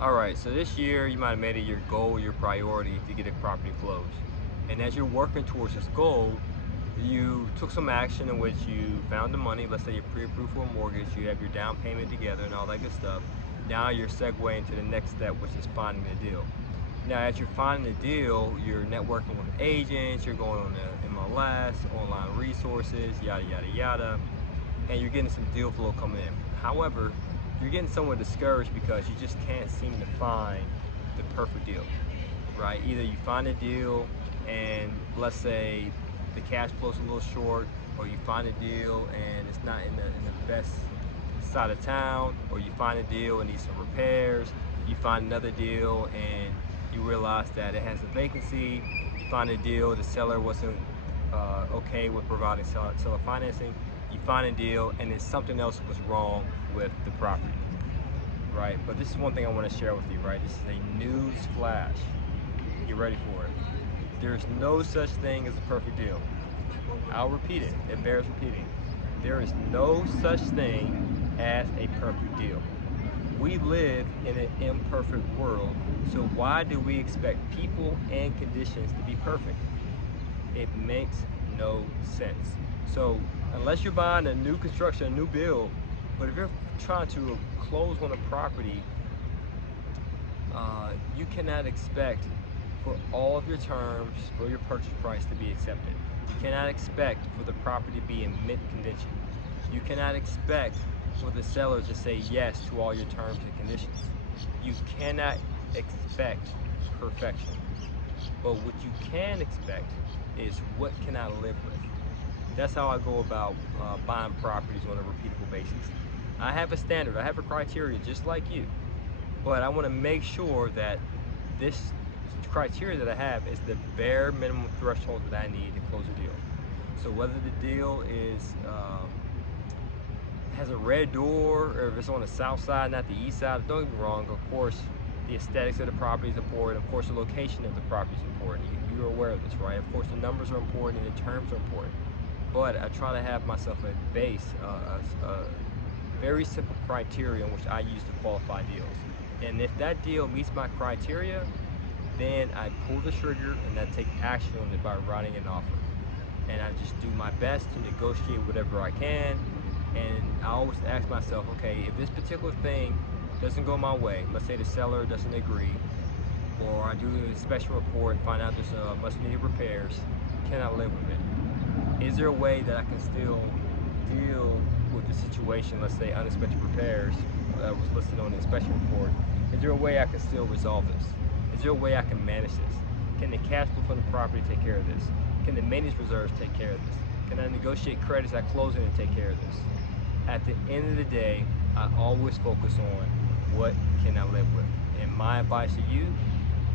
Alright, so this year you might have made it your goal, your priority to get a property closed. And as you're working towards this goal, you took some action in which you found the money. Let's say you're pre-approved for a mortgage, you have your down payment together and all that good stuff. Now you're segueing to the next step, which is finding the deal. Now as you're finding the deal, you're networking with agents, you're going on the MLS, online resources, yada yada yada, and you're getting some deal flow coming in. However, you're getting somewhat discouraged because you just can't seem to find the perfect deal, right? Either you find a deal and let's say the cash flow's a little short, or you find a deal and it's not in the best side of town, or you find a deal and needs some repairs, you find another deal and you realize that it has a vacancy, you find a deal, the seller wasn't okay with providing seller financing, you find a deal and then something else was wrong with the property, right? But this is one thing I want to share with you, right? This is a news flash. Get ready for it. There's no such thing as a perfect deal. I'll repeat it. It bears repeating. There is no such thing as a perfect deal. We live in an imperfect world, so why do we expect people and conditions to be perfect? It makes no sense. So unless you're buying a new construction, a new build, but if you're trying to close on a property, you cannot expect for all of your terms for your purchase price to be accepted. You cannot expect for the property to be in mint condition. You cannot expect for the seller to say yes to all your terms and conditions. You cannot expect perfection. But what you can expect is what can I live with. That's how I go about buying properties on a repeatable basis. I have a standard, I have a criteria just like you, but I want to make sure that this criteria that I have is the bare minimum threshold that I need to close a deal. So whether the deal is has a red door, or if it's on the south side, not the east side, don't get me wrong, of course, the aesthetics of the property is important. Of course, the location of the property is important. You're aware of this, right? Of course, the numbers are important and the terms are important. But I try to have myself a base, a very simple criteria in which I use to qualify deals. And if that deal meets my criteria, then I pull the trigger and I take action on it by writing an offer. And I just do my best to negotiate whatever I can. And I always ask myself, okay, if this particular thing doesn't go my way, let's say the seller doesn't agree, or I do an inspection report and find out there's much needed repairs, can I live with it? Is there a way that I can still deal with the situation, let's say unexpected repairs that was listed on the inspection report? Is there a way I can still resolve this? Is there a way I can manage this? Can the cash flow from the property take care of this? Can the maintenance reserves take care of this? Can I negotiate credits at closing and take care of this? At the end of the day, I always focus on what can I live with. And my advice to you,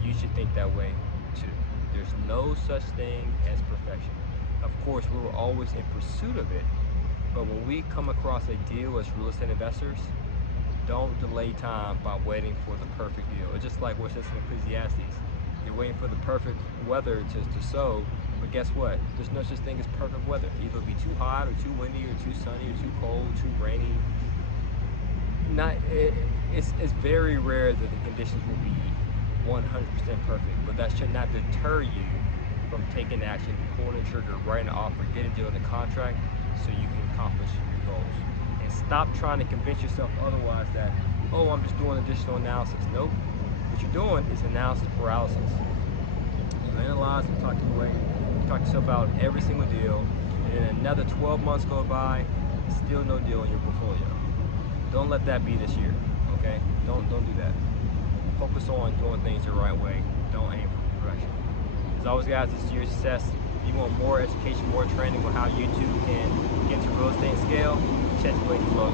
you should think that way too. There's no such thing as perfection. Of course, we're always in pursuit of it, but when we come across a deal as real estate investors, don't delay time by waiting for the perfect deal. It's just like what's this in Ecclesiastes. You're waiting for the perfect weather to sow, but guess what? There's no such thing as perfect weather. Either it'll be too hot or too windy or too sunny or too cold, too rainy. It's very rare that the conditions will be 100% perfect, but that should not deter you from taking action, pulling the trigger, writing an offer, getting a deal in the contract so you can accomplish your goals. And stop trying to convince yourself otherwise that, oh, I'm just doing additional analysis. Nope. What you're doing is analysis paralysis. You analyze and talk yourself out of every single deal, and then another 12 months go by, still no deal in your portfolio. Don't let that be this year, okay? Don't do that. Focus on doing things the right way. Don't aim for perfection. As always, guys, this is your success. If you want more education, more training on how you too can get into real estate and scale, check the link below.